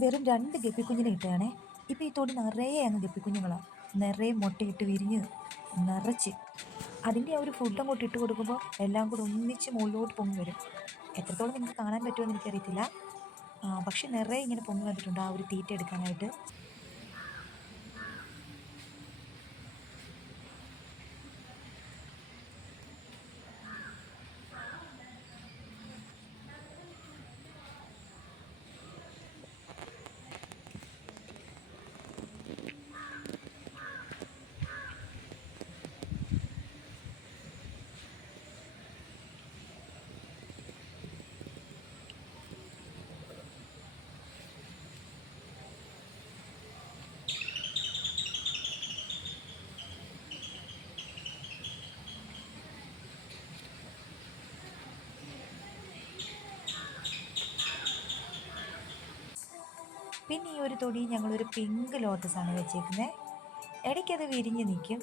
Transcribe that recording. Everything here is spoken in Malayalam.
വെറും 2 ഗപ്പിക്കുഞ്ഞിനെ ഇട്ടതാണേ. ഇപ്പം ഈ തൊടി നിറയെ അങ്ങ് ഗപ്പിക്കുഞ്ഞുങ്ങളാണ്. നിറയെ മുട്ടയിട്ട് വിരിഞ്ഞ് നിറച്ച്. അതിൻ്റെ ആ ഒരു ഫുഡ് അങ്ങോട്ട് ഇട്ട് കൊടുക്കുമ്പോൾ എല്ലാം കൂടെ ഒന്നിച്ച് മുകളിലോട്ട് പൊങ്ങി വരും. എത്രത്തോളം നിങ്ങൾക്ക് കാണാൻ പറ്റുമെന്ന് എനിക്കറിയത്തില്ല. പക്ഷെ നിറയെ ഇങ്ങനെ പൊങ്ങി വന്നിട്ടുണ്ട് ആ ഒരു തീറ്റ എടുക്കാനായിട്ട്. പിന്നെ ഈ ഒരു തൊടി ഞങ്ങളൊരു പിങ്ക് ലോട്ടസാണ് വെച്ചേക്കുന്നത്. ഇടയ്ക്കത് വിരിഞ്ഞ് നിൽക്കും.